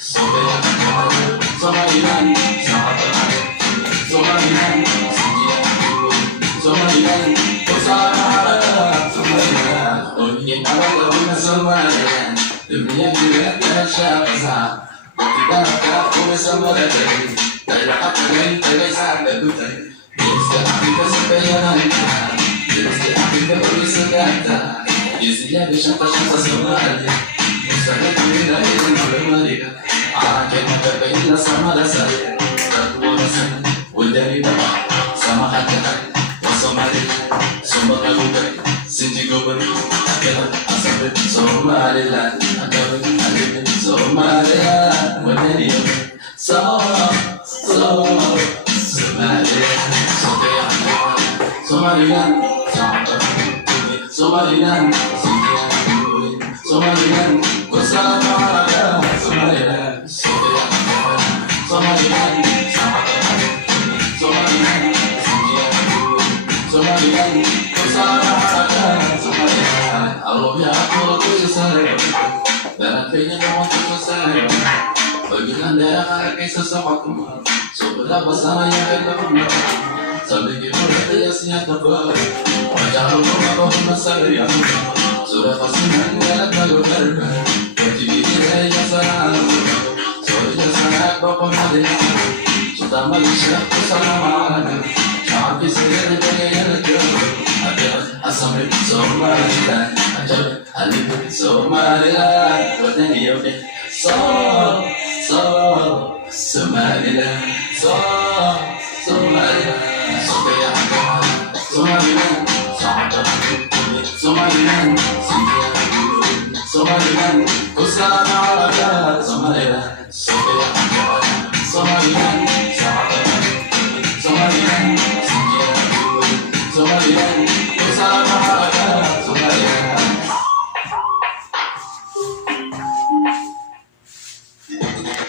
Somaliland, Somaliland, Somaliland, Somaliland, dunia kita syafasa, kita kau bersama lagi, dari apa yang terasa kebutai, kita sepayah kita berusaha kata, isinya bisa pasang Somalia, misalnya kita ini Somalia, kita berbeda sama rasa, terpuasa, udari bawah, sama hati, Somalia, Somalia, Sinti Gober, asal Somaliland, ada Somaliland, udari Somaliland, Somaliland, Somaliland, Somaliland, Somaliland, Somaliland, Somaliland, Somaliland, Somaliland, Allah ya aku saya, dan akhirnya kamu selesai. Bagikan daerah kayak sesuatu, seberapa besar yang kamu sampai kita berhiasnya tebal, wajah rumah kau besar yang sudah pasti mengalah kalau terkan, berarti dia yang salah, soalnya sangat bapak mati, sudah manusia bersama, tapi saya yang ada asam Somaliland, ada alif Somaliland, buatnya dia Somaliland, Somaliland. Somaliland, Somaliland, Somaliland, Somaliland, Somaliland,